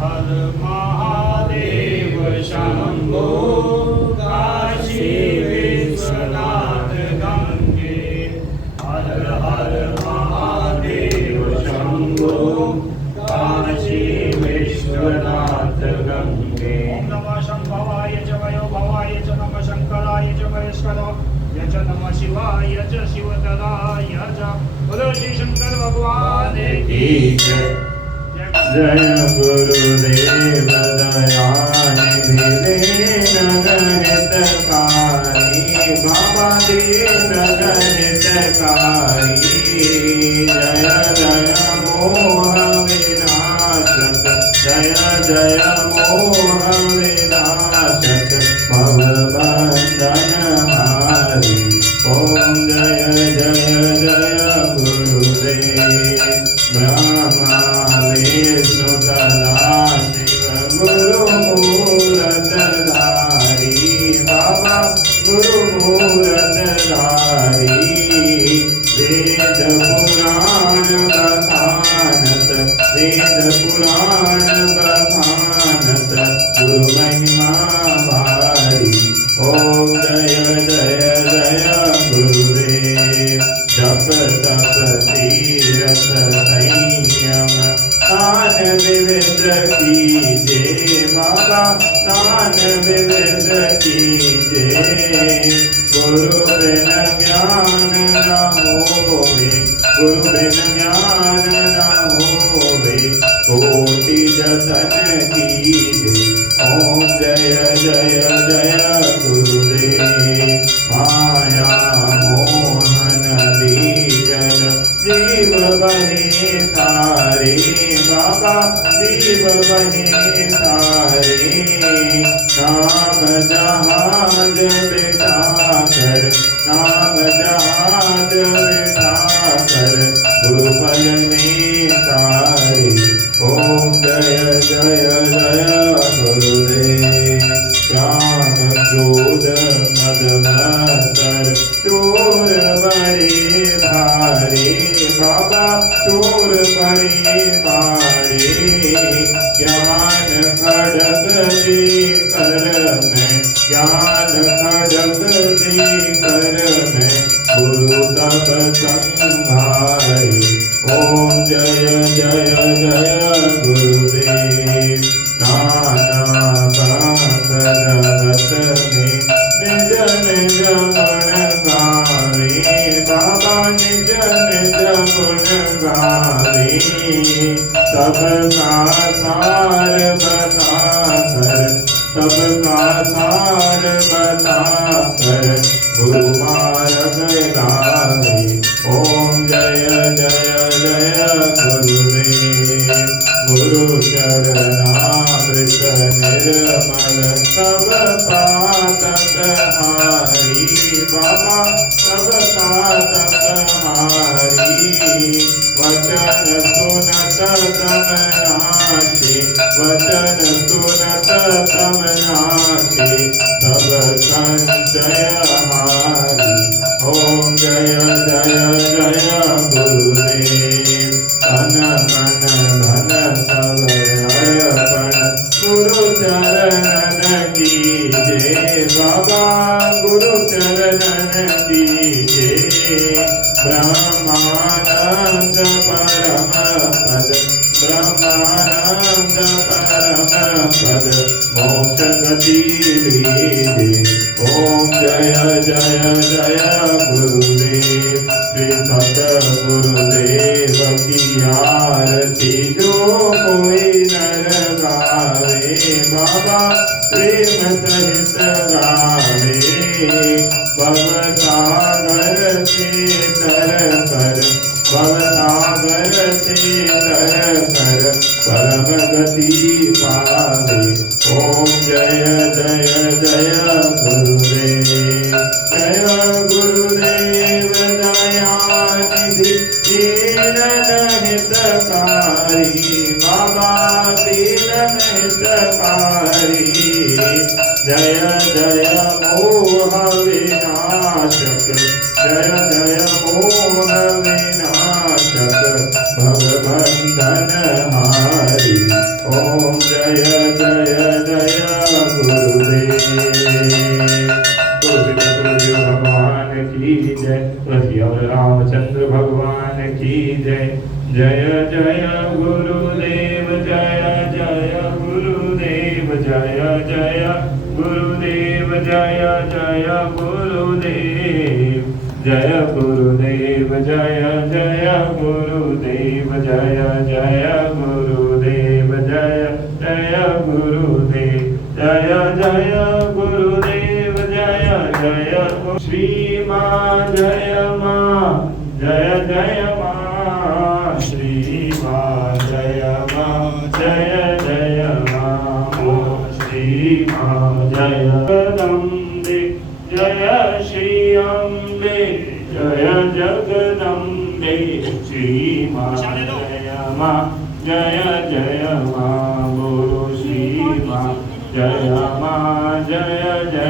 हर महादेव शंभो काशी विश्वनाथ गंगे हर हर महादेव शंभो काशी विश्वनाथ गंगे। ओम नमः शंभवाय च वयो भवाय च नमः शंकराय च वयस्कराय च नमः शिवाय च शिवतराय च। बोलो श्री शंकर भगवान की जय। जय गुरुदेव दयानिधि दीनहितकारी बाबा दीनहितकारी। जय जय मोह विनाशक जय जय मोह विनाशक भवबंधन हारी। ओम जय जय जय गुरुदेव ब्रह्मा विष्णु सदा शिव गुरु मूरत धारी बाबा गुरु मूरत धारी। वेद पुराण बखानत वेद पुराण बखानत गुरु महिमा भारी। ओम जय जय जय गुरुदेव जप तप तीरथ संयम दान विविध कीजे बाबा दान विविध कीजे। गुरु बिन ज्ञान न होवे गुरु बिन ज्ञान न होवे कोटि जतन कीजे। ओम जय जय जय गुरुदेव माया मोहन दीजन जीव बने सारे बाबा जीव बने सारे। नाम जहाज बिठा कर नाम जहाज बिठा कर गुरुपल में सारे। ओम जय जय जय गुरुदेव काम क्रोध मद मत्सर चोर बड़े भारे बाबा चोर बड़े भारे। ज्ञान खड़ग दे कर में ज्ञान खड़ग दे कर में गुरु तब संभारे। ओम जय जय जय गुरुदेव नाना बात जगत में निज निज गुण गावे बाबा निज निज गुण गावे। सबका सार बता कर सबका सार बता कर गुरु मार्ग गावे। ओम जय जय जय गुरुदेव गुरु चरणामृत निर्मल सब पातक हारी बाबा सब पातक हारी। वचन सुनत तम नाशे वचन सुनत तम नाशे सब संशय हारी। ओम जय जय जय गुरुदेव तन मन धन सब अर्पण गुरु चरणन कीजे बाबा गुरु चरणन कीजे। ब्रह्मानंद परम पद ब्रह्मानंद परम पद मोक्ष गति लीजे। ओम जय जय जय गुरुदेव श्री सतगुरुदेव की आरती जो कोई नर गावे बाबा प्रेम सहित गावे। भवसागर से तर कर भवसागर से तर कर परम गति पावे। ओम जय जय जय गुरुदेव जय गुरुदेव दयानिधि दीनहितकारी बाबा दीनहितकारी। जय जय मोह विनाशक जय जय मोह विनाशक भवबंधन हारी। ओम जय जय जय गुरुदेव। तुलसी भगवान की जय, तुलसी और रामचंद्र भगवान की जय। जय जय गुरुदेव, जय जय गुरुदेव, जय जय गुरुदेव, जय जय गुरुदेव, जय गुरुदेव, जय जय गुरुदेव, जय जय गुरुदेव, जय जय गुरुदेव, जय जय गुरुदेव, जय जय श्री माँ जय माँ, जय जय माँ श्री माँ, जय माँ, जय जय माँ श्री माँ, जय जगदम्बे, जय श्री अम्बे, जय जगदम्बे श्री माँ, जय माँ, जय जय माँ बोलो श्री माँ, जय माँ, जय जय